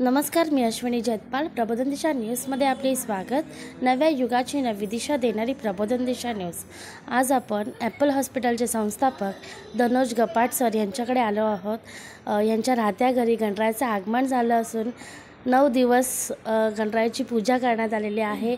नमस्कार, मी अश्विनी जयपाल. प्रबोधन दिशा न्यूजमध्ये आपले स्वागत. नव्या युगाची नवी दिशा देणारी प्रबोधन दिशा न्यूज. आज आपण ॲपल हॉस्पिटलचे संस्थापक धनोज गपाट सर यांच्याकडे आलो आहोत. यांच्या राहत्या घरी गणरायाचं आगमन झालं असून 9 दिवस गणरायाची पूजा करण्यात आलेली आहे.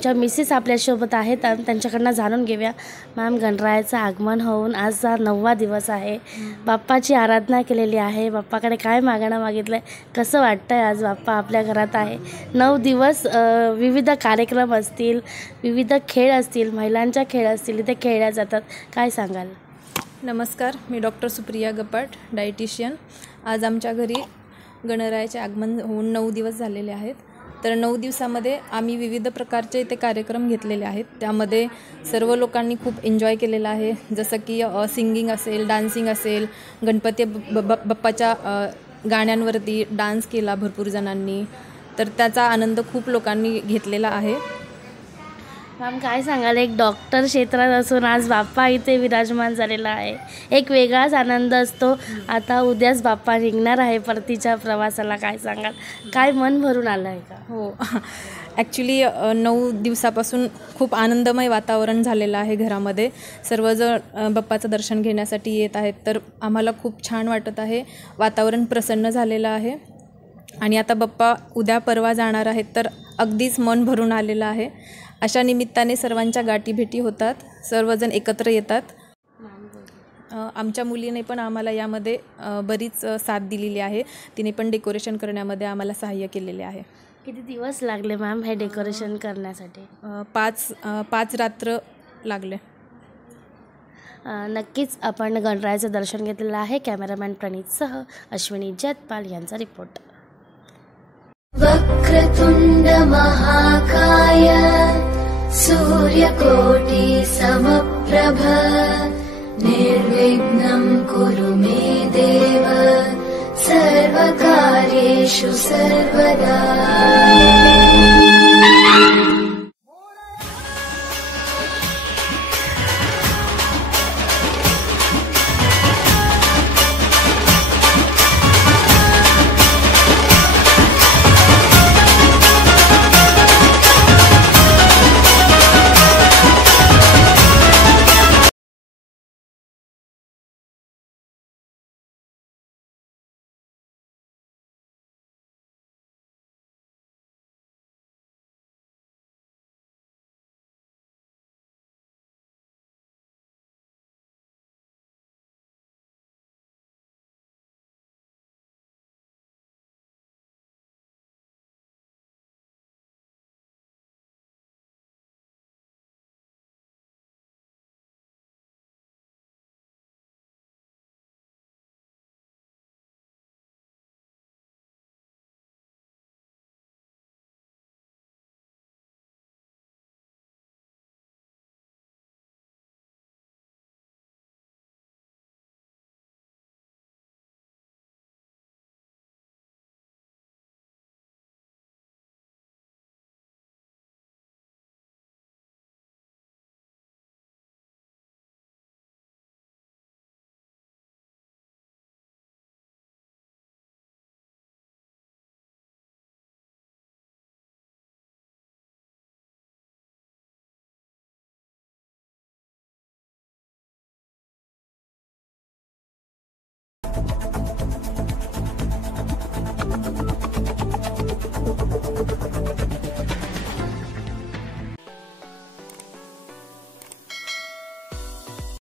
ज्या मिसेस आपल्यासोबत आहेत त्यांच्याकडनं जाणून घेऊया. मॅम, गणरायाचं आगमन होऊन आज 9वा दिवस आहे. बाप्पाची आराधना केलेली आहे. बाप्पाकडे काय मागणं मागितलं आहे, कसं वाटतं आहे आज बाप्पा आपल्या घरात आहे? 9 दिवस विविध कार्यक्रम असतील, विविध खेळ असतील, महिलांच्या खेळ असतील, इथे खेळल्या जातात. काय सांगाल? नमस्कार, मी डॉक्टर सुप्रिया गपाट, डायटिशियन. आज आमच्या घरी गणरायाचे आगमन होऊन 9 दिवस झालेले आहेत. तर 9 दिवसामध्ये आम्ही विविध प्रकारचे इथे कार्यक्रम घेतलेले आहेत. त्यामध्ये सर्व लोकांनी खूप एन्जॉय केलेला आहे. जसं की सिंगिंग असेल, डान्सिंग असेल, गणपती बाप्पाच्या गाण्यांवरती डान्स केला भरपूर जणांनी. तर त्याचा आनंद खूप लोकांनी घेतलेला आहे. मॅम, काय सांगाल, एक डॉक्टर क्षेत्रात असून आज बाप्पा इथे विराजमान झालेला आहे, एक वेगळाच आनंद असतो. आता उद्याच बाप्पा निघणार आहे परतीच्या प्रवासाला. काय सांगाल, काय मन भरून आलं आहे का? हो, ॲक्च्युली 9 दिवसापासून खूप आनंदमय वातावरण झालेलं आहे घरामध्ये. सर्वजण बाप्पाचं दर्शन घेण्यासाठी येत आहेत. तर आम्हाला खूप छान वाटत आहे, वातावरण प्रसन्न झालेलं आहे. आणि आता बाप्पा उद्या परवा जाणार आहेत, तर अगदीच मन भरून आलेलं आहे. अशा निमित्ताने सर्वांच्या गाठीभेटी होतात, सर्वजण एकत्र येतात. आमच्या मुलीने पण आम्हाला यामध्ये बरीच साथ दिलेली आहे. तिने पण डेकोरेशन करण्यामध्ये आम्हाला सहाय्य केलेले आहे. किती दिवस लागले मॅम हे डेकोरेशन करण्यासाठी? 5 रात्र लागले. नक्कीच आपण गणरायाचं दर्शन घेतलेलं आहे. कॅमेरामॅन प्रणीतसह अश्विनी जयपाल यांचा रिपोर्ट. वक्रतुंड महाकाय सूर्यकोटि समप्रभ प्रभ निर्विघ्नं कुरु मे देव सर्वकार्येषु सर्वदा।